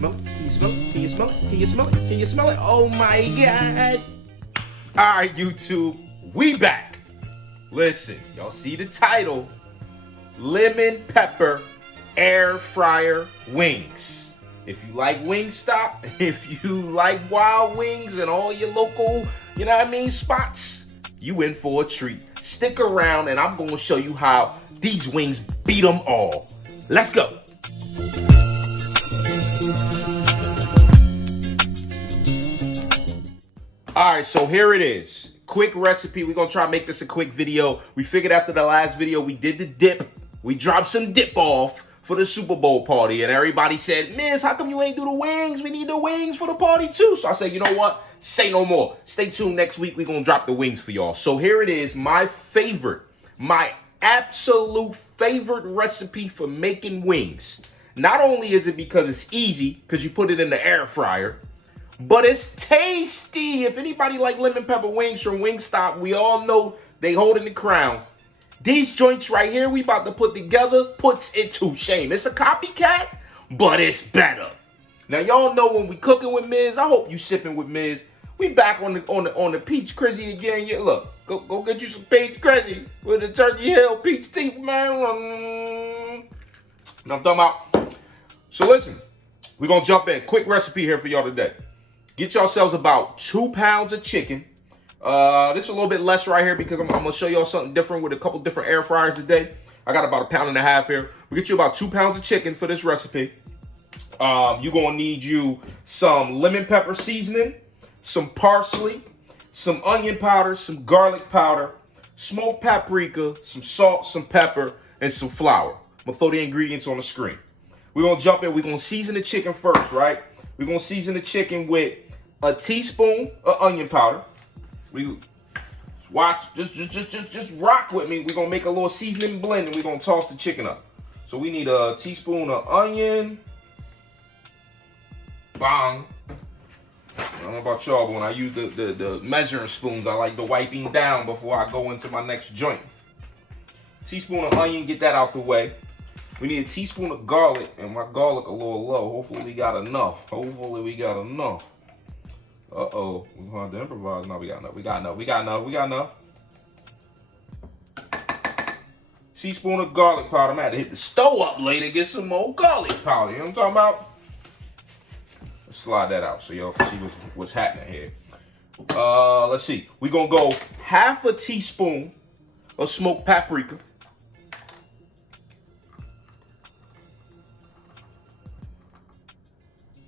smell it? Can you smell it? Can you smell it? Can you smell it? Can you smell it? Oh my God. All right, YouTube, we back. Listen, y'all see the title, lemon pepper air fryer wings. If you like Wingstop, if you like Wild Wings and all your local, spots, you in for a treat. Stick around and I'm going to show you how these wings beat them all. Let's go. All right, so here it is. Quick recipe. We're going to try to make this a quick video. We figured after the last video, we did the dip. We dropped some dip off for the Super Bowl party. And everybody said, Miz, how come you ain't do the wings? We need the wings for the party too. So I said, you know what? Say no more. Stay tuned next week. We're going to drop the wings for y'all. So here it is. My absolute favorite recipe for making wings. Not only is it because it's easy, because you put it in the air fryer, but it's tasty. If anybody like lemon pepper wings from Wingstop, we all know they holding the crown. These joints right here we about to put together puts it to shame. It's a copycat, but it's better. Now y'all know when we cooking with Miz, I hope you sipping with Miz. We back on the peach crizzy again. Yeah, look, go get you some peach crizzy with the Turkey Hill peach tea, man. Now I'm talking about. So listen, we're gonna jump in. Quick recipe here for y'all today. Get yourselves about 2 pounds of chicken. This is a little bit less right here because I'm gonna show y'all something different with a couple different air fryers today. I got about 1.5 pounds here. We get you about 2 pounds of chicken for this recipe. You're gonna need you some lemon pepper seasoning, some parsley, some onion powder, some garlic powder, smoked paprika, some salt, some pepper, and some flour. I'm gonna throw the ingredients on the screen. We're gonna jump in. We're gonna season the chicken first, right? We're gonna season the chicken with a teaspoon of onion powder. We watch, just rock with me. We're gonna make a little seasoning blend and we're gonna toss the chicken up. So we need a teaspoon of onion. Bang. I don't know about y'all, but when I use the measuring spoons, I like to wiping down before I go into my next joint. Teaspoon of onion, get that out the way. We need a teaspoon of garlic, and my garlic a little low. Hopefully we got enough. Uh-oh, we're gonna have to improvise. No, we got enough. Teaspoon of garlic powder. I'm gonna have to hit the stove up later, get some more garlic powder. You know what I'm talking about? Let's slide that out so y'all can see what's happening here. Let's see. We're gonna go 1/2 teaspoon of smoked paprika.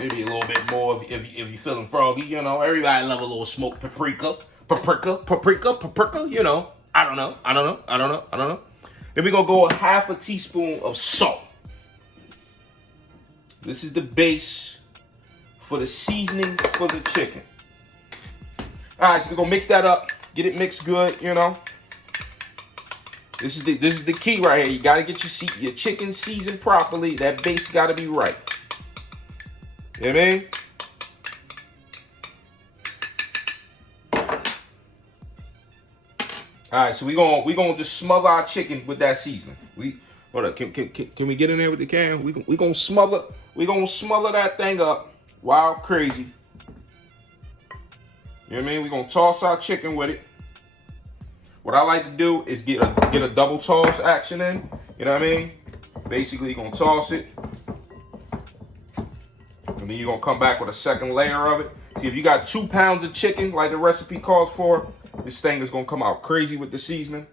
Maybe a little bit more if you're feeling froggy, Everybody love a little smoked paprika, I don't know. Then we're gonna go 1/2 teaspoon of salt. This is the base for the seasoning for the chicken. All right, so we're gonna mix that up, get it mixed good, This is the key right here. You gotta get your chicken seasoned properly. That base gotta be right. You know what I mean? All right, so we gonna just smother our chicken with that seasoning. Hold up, can we get in there with the can? We gonna smother that thing up wild crazy. You know what I mean? We gonna toss our chicken with it. What I like to do is get a double toss action in. You know what I mean? Basically, you're gonna toss it. And then you're gonna come back with a second layer of it. See, if you got 2 pounds of chicken, like the recipe calls for, this thing is gonna come out crazy with the seasoning.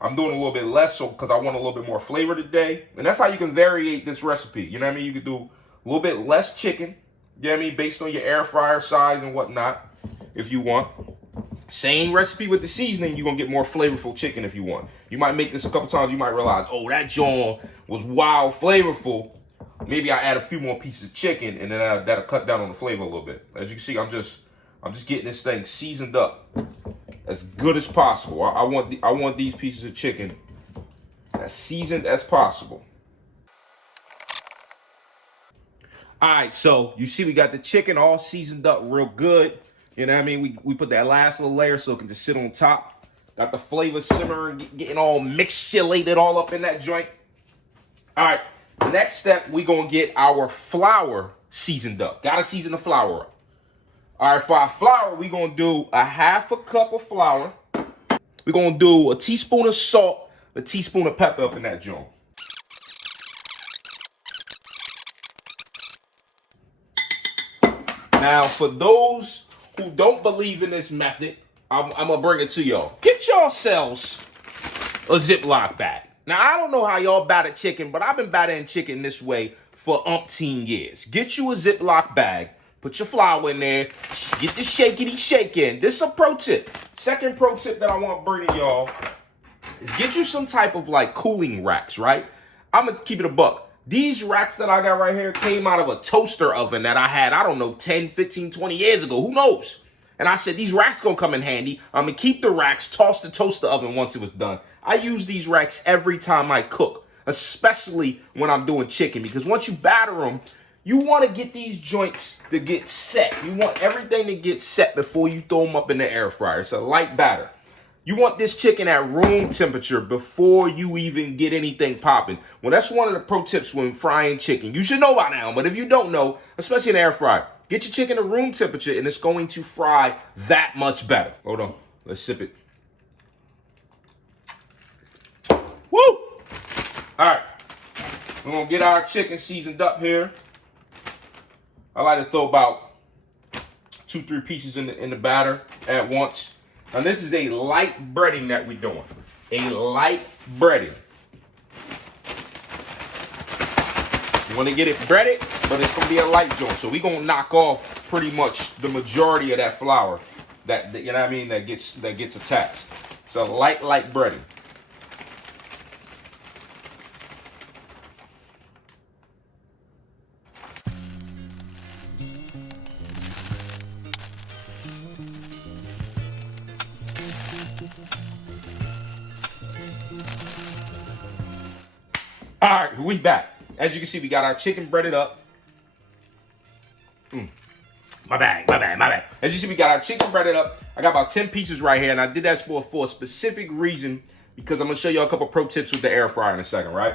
I'm doing a little bit less so because I want a little bit more flavor today. And that's how you can variate this recipe. You know what I mean? You can do a little bit less chicken, you know what I mean, based on your air fryer size and whatnot, if you want. Same recipe with the seasoning, you're gonna get more flavorful chicken if you want. You might make this a couple times, you might realize, oh, that joint was wild flavorful. Maybe I add a few more pieces of chicken, and then that'll cut down on the flavor a little bit. As you can see, I'm just getting this thing seasoned up as good as possible. I want these pieces of chicken as seasoned as possible. All right, so you see we got the chicken all seasoned up real good. You know what I mean? We put that last little layer so it can just sit on top. Got the flavor simmering, getting all mixturated all up in that joint. All right. Next step, we're going to get our flour seasoned up. Gotta season the flour up. All right, for our flour, we're gonna do a half a cup of flour. We're gonna do a teaspoon of salt, a teaspoon of pepper up in that joint. Now, for those who don't believe in this method, I'm gonna bring it to y'all. Get yourselves a Ziploc bag. Now, I don't know how y'all batter chicken, but I've been battering chicken this way for umpteen years. Get you a Ziploc bag, put your flour in there, get the shakety shaking. This is a pro tip. Second pro tip that I want to bring to y'all is get you some type of like cooling racks, right? I'm gonna keep it a buck. These racks that I got right here came out of a toaster oven that I had, I don't know, 10, 15, 20 years ago. Who knows? And I said, these racks gonna come in handy. I'm gonna keep the racks, toss the toaster oven once it was done. I use these racks every time I cook, especially when I'm doing chicken, because once you batter them, you want to get these joints to get set. You want everything to get set before you throw them up in the air fryer. It's a light batter. You want this chicken at room temperature before you even get anything popping. Well, that's one of the pro tips when frying chicken. You should know by now, but if you don't know, especially in the air fryer, get your chicken to room temperature and it's going to fry that much better. Hold on. Let's sip it. Woo! All right. We're going to get our chicken seasoned up here. I like to throw about 2-3 pieces in the batter at once. Now, this is a light breading that we're doing. A light breading. You want to get it breaded, but it's going to be a light joint. So we're going to knock off pretty much the majority of that flour that you know what I mean, that gets attached. So light breading. All right, we back. As you can see, we got our chicken breaded up. My bad. As you see, we got our chicken breaded up. I got about 10 pieces right here, and I did that for a specific reason, because I'm gonna show you a couple pro tips with the air fryer in a second, right?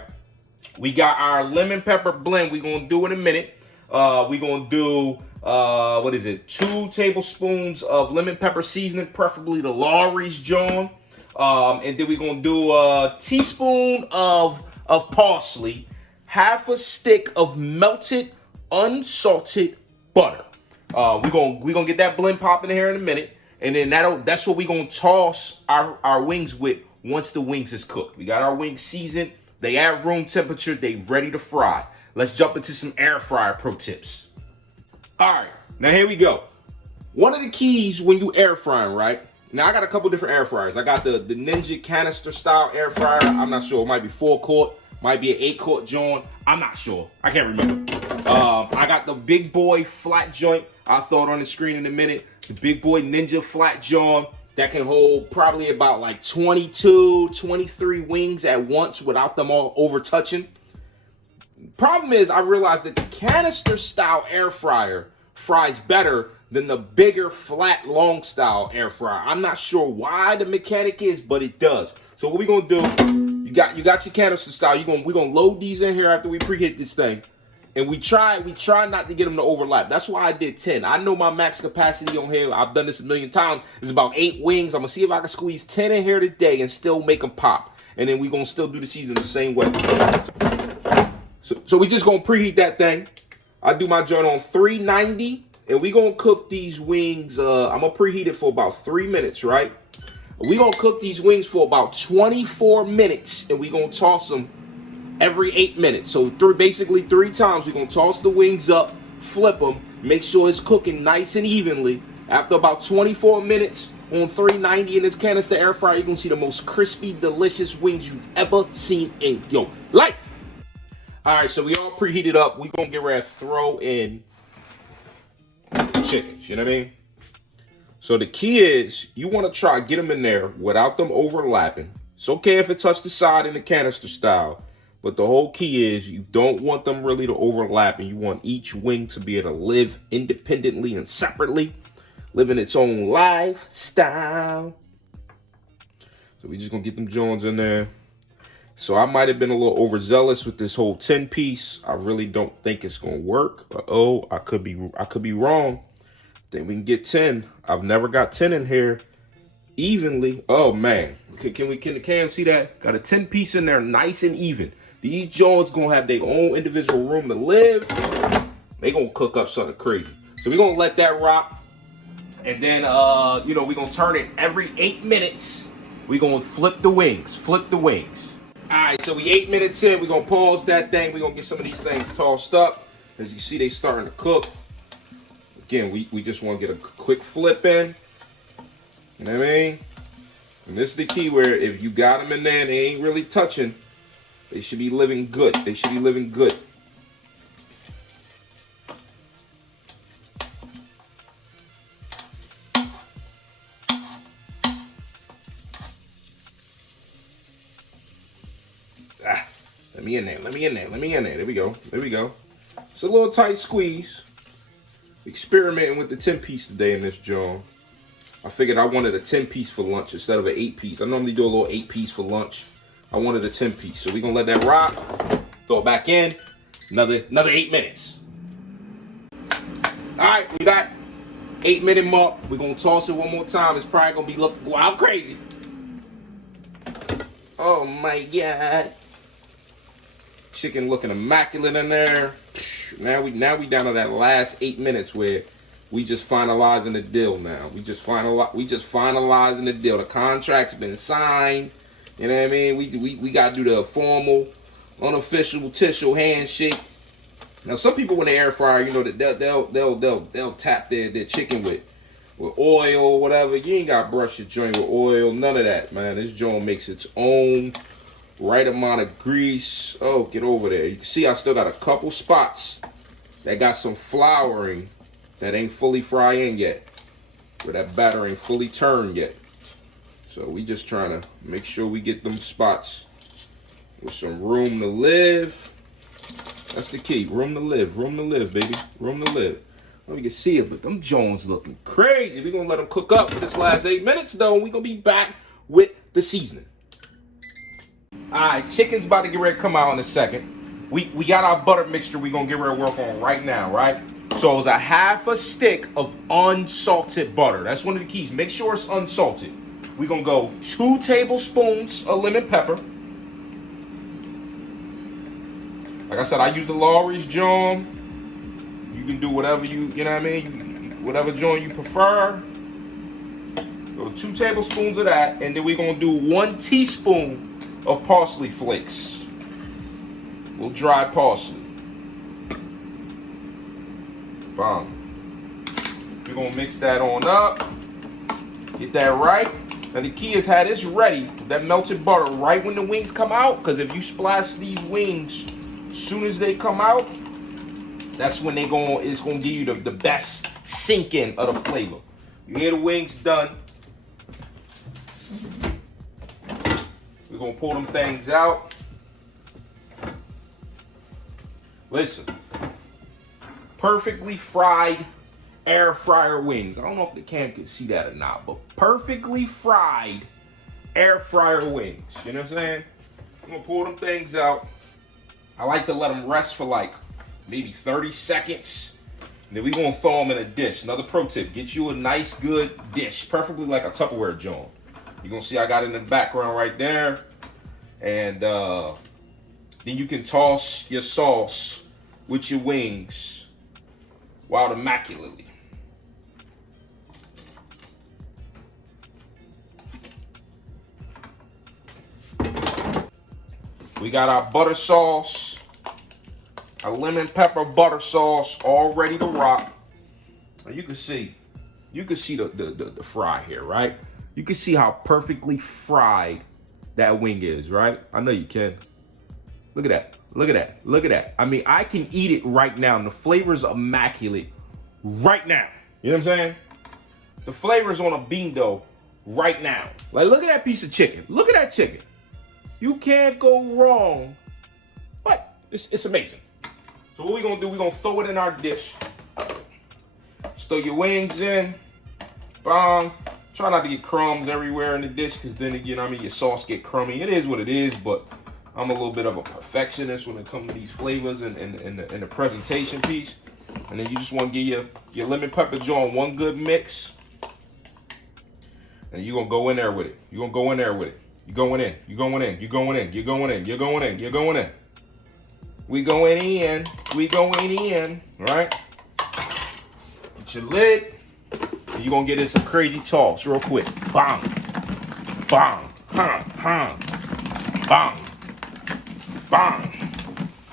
We got our lemon pepper blend. We're gonna do in a minute. We're gonna do 2 tablespoons of lemon pepper seasoning, preferably the Lawry's John. And then we're gonna do a teaspoon of parsley, half a stick of melted unsalted butter. We're gonna get that blend popping here in a minute, and then that's what we're gonna toss our wings with once the wings is cooked. We got our wings seasoned, they at room temperature, they ready to fry. Let's jump into some air fryer pro tips. All right, now here we go. One of the keys when you air frying, right? Now I got a couple different air fryers. I got the Ninja canister style air fryer. I'm not sure. It might be 4-quart, might be an 8-quart joint. I'm not sure. I can't remember. I got the big boy flat joint. I'll throw it on the screen in a minute. The big boy Ninja flat joint that can hold probably about like 22, 23 wings at once without them all over touching. Problem is, I realized that the canister style air fryer fries better than the bigger flat long style air fryer. I'm not sure why the mechanic is, but it does. So what we gonna do, you got your canister style. We're gonna load these in here after we preheat this thing. And we try not to get them to overlap. That's why I did 10. I know my max capacity on here, I've done this a million times, is about 8 wings. I'm gonna see if I can squeeze 10 in here today and still make them pop. And then we're gonna still do the season the same way. So we just gonna preheat that thing. I do my joint on 390, and we gonna cook these wings. I'm gonna preheat it for about 3 minutes, right? We gonna cook these wings for about 24 minutes, and we gonna toss them every 8 minutes. So basically 3 times. We're gonna toss the wings up, flip them, make sure it's cooking nice and evenly. After about 24 minutes on 390 in this canister air fryer, you're gonna see the most crispy, delicious wings you've ever seen in your life. All right, so we all preheated up. We gonna get ready to throw in chickens, you know what I mean? So the key is you want to try to get them in there without them overlapping. It's okay if it touch the side in the canister style, but the whole key is you don't want them really to overlap, and you want each wing to be able to live independently and separately, living its own lifestyle. So we just gonna get them joints in there. So I might have been a little overzealous with this whole 10 piece. I really don't think it's gonna work. I could be wrong. Think we can get 10. I've never got 10 in here evenly. Oh man, can the cam see that? Got a 10 piece in there, nice and even. These joints gonna have their own individual room to live. They gonna cook up something crazy. So we're gonna let that rock. And then, you know, we're going to turn it every 8 minutes. We're going to flip the wings. All right, so we 8 minutes in. We're going to pause that thing. We're going to get some of these things tossed up. As you see, they starting to cook. Again, we just want to get a quick flip in. You know what I mean? And this is the key where if you got them in there and they ain't really touching, they should be living good. Let me in there. There we go. It's a little tight squeeze. Experimenting with the 10 piece today in this joint. I figured I wanted a 10 piece for lunch instead of an 8 piece. I normally do a little 8 piece for lunch. I wanted a 10 piece. So we're gonna let that rock. Throw it back in. Another 8 minutes. All right, we got 8 minute mark. We're gonna toss it one more time. It's probably gonna be looking wild crazy. Oh my God. Chicken looking immaculate in there. Now we down to that last 8 minutes where we just finalizing the deal now. We just finalizing the deal. The contract's been signed. You know what I mean? We gotta do the formal, unofficial tissue handshake. Now some people when they air fryer, you know, they'll tap their chicken with oil or whatever. You ain't gotta brush your joint with oil, none of that, man. This joint makes its own right amount of grease. Oh, get over there. You can see I still got a couple spots that got some flouring that ain't fully fried in yet, where that batter ain't fully turned yet. So we just trying to make sure we get them spots with some room to live. That's the key. Room to live, baby. Room to live. Well, we can see it, but them Jones looking crazy. We're going to let them cook up for this last 8 minutes, though, and we're going to be back with the seasoning. All right, chicken's about to get ready to come out in a second. We got our butter mixture we're going to get ready to work on right now, right? So it's a half a stick of unsalted butter. That's one of the keys. Make sure it's unsalted. We're going to go 2 tablespoons of lemon pepper. Like I said, I use the Lawry's John. You can do whatever you know what I mean? Whatever John you prefer. So 2 tablespoons of that. And then we're going to do 1 teaspoon of parsley flakes. We'll dry parsley. Bomb. We're going to mix that on up. Get that right. Now the key is have this ready, that melted butter, right when the wings come out. Because if you splash these wings as soon as they come out, that's when it's going to give you the best sink in of the flavor. You hear the wings done. We're going to pull them things out. Listen. Perfectly fried air fryer wings. I don't know if the cam can see that or not, but perfectly fried air fryer wings. You know what I'm saying? I'm going to pull them things out. I like to let them rest for like maybe 30 seconds. And then we're going to throw them in a dish. Another pro tip, get you a nice good dish, preferably like a Tupperware jar. You're going to see I got it in the background right there. And then you can toss your sauce with your wings wild immaculately. We got our butter sauce, our lemon pepper butter sauce all ready to rock. And you can see the fry here, right? You can see how perfectly fried that wing is, right? I know you can. Look at that. Look at that. Look at that. I mean, I can eat it right now, and the flavor's immaculate right now. You know what I'm saying? The flavor's on a bean dough right now. Like, look at that piece of chicken. Look at that chicken. You can't go wrong. But it's amazing. So what we're going to do, we're going to throw it in our dish. Just throw your wings in. Try not to get crumbs everywhere in the dish, because then, you know what I mean, your sauce get crummy. It is what it is, but I'm a little bit of a perfectionist when it comes to these flavors and the presentation piece. And then you just want to give your lemon pepper joint one good mix. And you're going to go in there with it. You're going to go in there with it. You're going in. You're going in. You're going in. You're going in. You're going in. You're going in. We going in. We going in. Right? Get your lid. And you're going to get in some crazy toss real quick. Bang. Bang. Bang. Bang. Bang.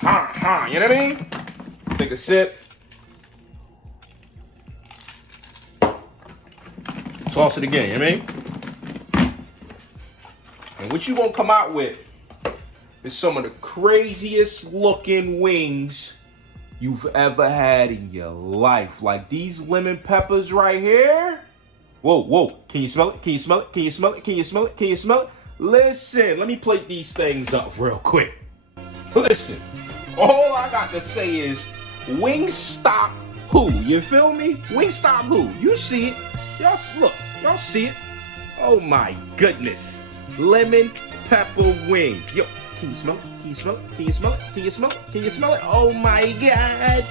Bang. You know what I mean? Take a sip. Toss it again, you know what I mean? And what you gonna come out with is some of the craziest looking wings you've ever had in your life. Like these lemon peppers right here. Whoa, whoa. Can you smell it? Can you smell it? Can you smell it? Can you smell it? Can you smell it? Listen, let me plate these things up real quick. Listen, all I got to say is Wingstop who? You feel me? Wingstop who? You see it. Y'all look, y'all see it. Oh my goodness. Lemon pepper wings. Yo, can you smell it? Can you smell it? Can you smell it? Can you smell it? Can you smell it? Oh my God.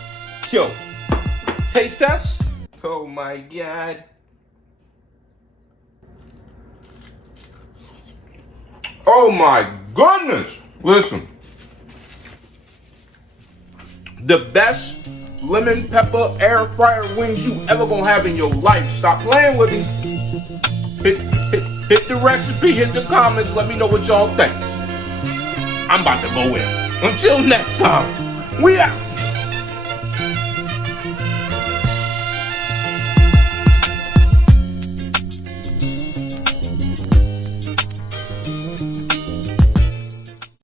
Yo, taste test? Oh my God. Oh my goodness. Listen. The best lemon pepper air fryer wings you ever gonna have in your life. Stop playing with me. Hit the recipe, hit the comments, let me know what y'all think. I'm about to go in. Until next time, we out.